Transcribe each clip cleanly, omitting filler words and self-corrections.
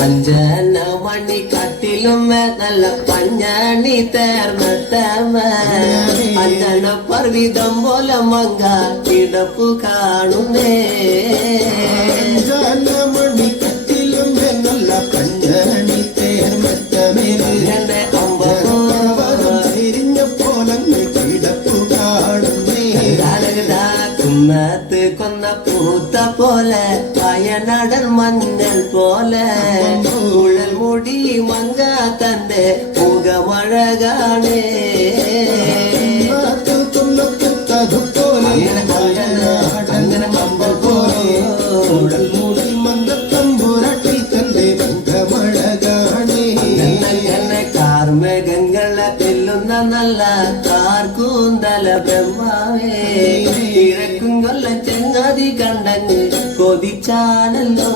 അഞ്ജന മണി കട്ടിലും നല്ല പഞ്ഞാണി തേർന്നത്തമ അഞ്ജന പർവിതം പോലെ മങ്ക കിടപ്പു കാണുന്നേ. അഞ്ജന മണി കട്ടിലും നല്ല പഞ്ഞാണി തേർന്നത്തമേന്റെ തിരിഞ്ഞ പോലങ്ങ് കിടപ്പു കാണുന്നേ. കുന്നത്ത് കൊന്ന പൂത്ത പോലെ വയനാടൻ മഞ്ഞൾ പോലെ ഉഴൽ മുടി മങ്ക തന്റെ മുഖമഴകാണേ. അങ്ങനെ മമ്പൽ പോലെ ഉഴൽ മുടി മന്ദത്തമ്പുരട്ടി തന്റെ മുഖമഴകാണേ. കാർമേഘങ്ങളെ വെല്ലുന്ന നല്ല കാർക്കൂന്തല ബ്രഹ്മാവേ കിഴക്കും കൊല്ല ചെങ്ങാതി കണ്ടങ്ങ് കൊതിച്ചാനല്ലോ.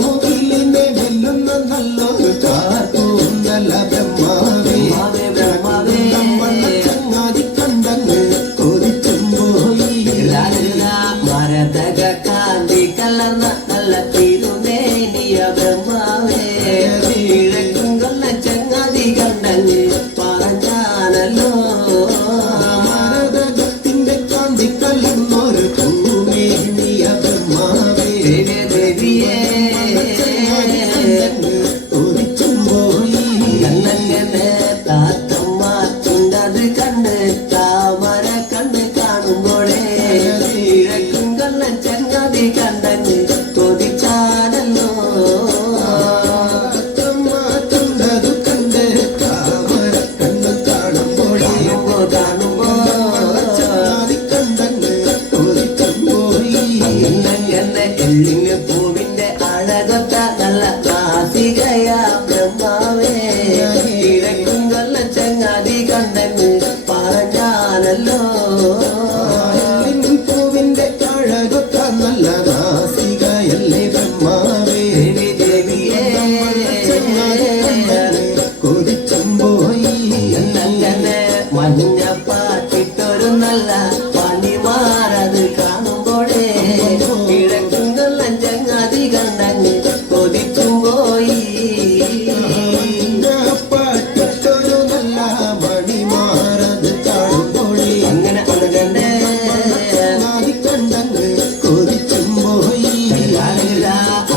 മുകിലിനെ വെല്ലുന്ന നല്ലൊരു കാർക്കൂന്തല ബ്രഹ്മാവേ ബ്രഹ്മാവേ ചങ്ങാതി കണ്ടങ്ങ് കൊതിച്ചും പോയി. മരതക കാന്തി കലർന്ന നല്ല തിരുമേനിയ ബ്രഹ്മാവേ കിഴക്കും കൊല്ല ചങ്ങാതി കണ്ടങ്ങ് പറഞ്ഞാനല്ലോ. മരതകത്തിന്റെ കാന്തി കലർന്നൊരു പൂമേനിയ ബ്രഹ്മാവേ ദേവിയേ കൊതിച്ചും പോയി. കണ്ണങ്ങനെ താത്തമ്മ ചുണ്ടത് കണ്ട് താമര കണ്ണ് കാണുമ്പോഴേ കിഴക്കും കൊല്ല ചങ്ങാതി കണ്ടങ്ങ് കൊതിച്ചാനല്ലോ. മാറ്റുണ്ടതു കണ്ട് താമര കണ്ണ് കാണുമ്പോഴേ കാണുമ്പോ ചങ്ങാതി കണ്ടങ്ങ് കൊതിച്ചും പോയി. എന്നെ എള്ളിന് പൂവിന്റെ അഴകൊത്ത നല്ല നാസികയാ ബ്രഹ്മാവേ കിഴക്കും കൊല്ല ചങ്ങാതി കണ്ടങ്ങ് പറഞ്ഞാനല്ലോ. പൂവിന്റെ അഴകൊത്ത നല്ല നാസികയല്ലേ ബ്രഹ്മാവേ ദേവിയേ കൊതിച്ചും പോയി. എന്നങ്ങനെ മഞ്ഞപ്പാട്ടിട്ടൊരു നല്ല പണിമാറത് കാണുമ്പോഴേ കിഴക്കും കൊല്ല ചങ്ങാതി കണ്ടങ്ങ് കൊതിച്ചും പോയി. പാട്ടിട്ടൊരു നല്ല മണിമാറത് കാണുമ്പോഴേ അങ്ങനെ അണകണ്ടേ ചങ്ങാതി കണ്ടങ്ങ് കൊതിച്ചും പോയി.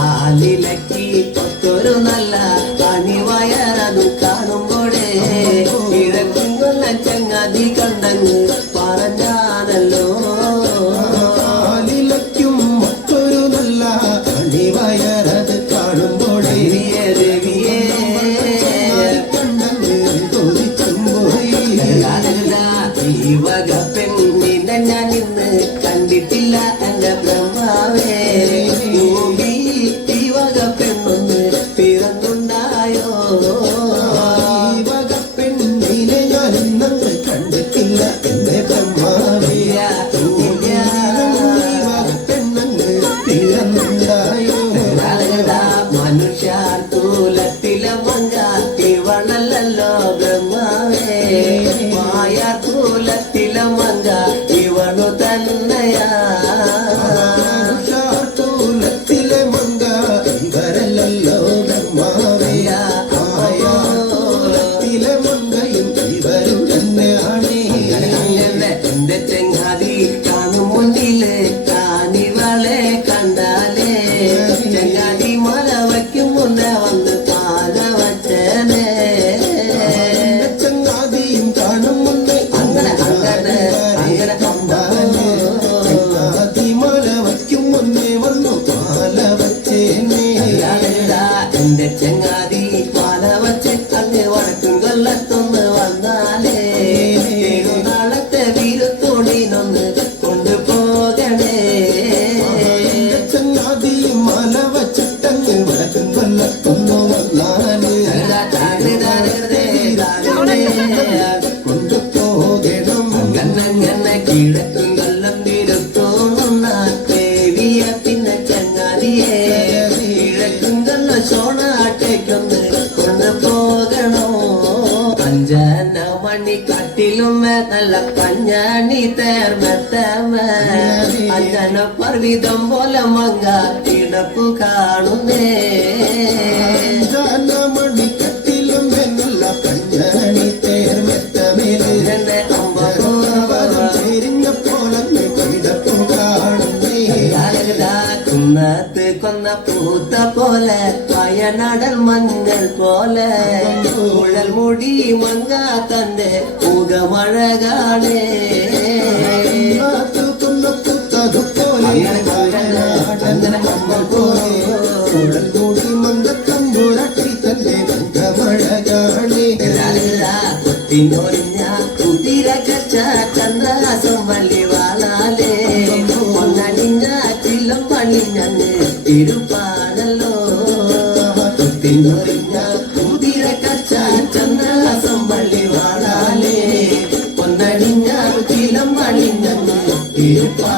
ആലിലക്കി കൊത്തൊരു നല്ല അണിവയറത് കാണുമ്പോഴേ കിഴക്കും കൊല്ല ചങ്ങാതി കണ്ടങ്ങ് പറഞ്ഞാനല്ലോ. കാലിലയ്ക്കും മറ്റൊരു നല്ല അണിവയറത് കാണുമ്പോഴേ ദേവിയേ കണ്ടങ്ങ് കൊതിച്ചും പോയി. ഈ വക പെണ്ണിനെ ഞാൻ ഇന്ന് കണ്ടിട്ടില്ല എന്റെ ബ്രഹ്മാവേ. ഈ വക പെണ്ണൊന്ന് പിറന്നുണ്ടായോ. ഈ വക പെണ്ണിനെ ഞാൻ ഇന്നങ്ങ് കണ്ടിട്ടില്ല എന്റെ ബ്രഹ്മാവേ. ഈ വക പെണ്ണങ്ങ് പിറന്നുണ്ടായോ. മനുഷ്യ തൂലത്തിലെ മങ്ക ഇവണല്ലോ ബ്രഹ്മാവേ മായ തൂലത്തിലെ മങ്ക ഇവണു തന്നെയാ. ൂലത്തിലെ മങ്ക ഇവരല്ലോ ബ്രഹ്മാവേ. ൂലത്തിലെ മങ്കയും ഇവരും തന്നെയാണ്. എന്റെ ചെങ്ങാതി കാണും മുന്നില് കാനിവളെ കണ്ടാലേ ചെങ്ങാതി മല വയ്ക്കും മുന്നേ വന്ന് പാല വച്ചേനെ. ചങ്ങാതിയും കാണും മുന്നേ അങ്ങനെ അങ്ങനെ അങ്ങനെ കണ്ടാലേ ചങ്ങാതി മല വയ്ക്കും മുന്നേ വന്നു പാല വച്ചേനെ. എന്റെ ചെങ്ങാതി പാല വച്ച് അങ്ങ് വടക്കും കൊല്ലത്തൊന്ന് വന്നാലേ നാളത്തെ വീരത്തോടിനൊന്ന് കൊണ്ടുപോകണേ. ചങ്ങാതിയും മല വച്ചിട്ടങ്ങ് വടക്കും കൊല്ലത്തൊന്നു വന്നാല് കൊണ്ടുപോകണം. അങ്ങനെ കിഴക്കും കൊല്ലം വീരത്തോണുന്ന ദേവിയ പിന്നെ ചങ്ങാതിയെ കിഴക്കും കൊല്ല സോണാട്ടേക്കൊന്ന് കൊണ്ടുപോകണോ. അഞ്ജന മണി കാട്ടിലും നല്ല കഞ്ഞാണി തേർമത്തമ അഞ്ജന പർവിതം പോലെ മങ്ക കിടപ്പു കാണുന്നേ മണിക്കട്ടിലും എന്നല്ല കഞ്ഞാണി തേർമെത്തമേലെ എന്നെ അമ്പ ചെരിഞ്ഞ പോലങ്ങ് കിടപ്പും കാണുന്നേ കുന്നത്ത് കൊന്ന പൂത്ത പോലെ വയനാടൻ മഞ്ഞൾ പോലെ കുഴൽ മുടി മങ്ക തന്റെ മുഖമഴകാണേ കൊത്തിനൊറിഞ്ഞ കുതിര കച്ച ചന്ദ്രാസം വള്ളി വാളാലേ ഒന്നണിഞ്ഞ ചിലം പണിഞ്ഞ് തിരുപ്പാണല്ലോ കൊത്തിനൊറിഞ്ഞ കുതിര കച്ച ചന്ദ്രാസം വള്ളി വാളാലേ ഒന്നണിഞ്ഞ ചിലം പണിഞ്ഞ് തിരുപ്പാ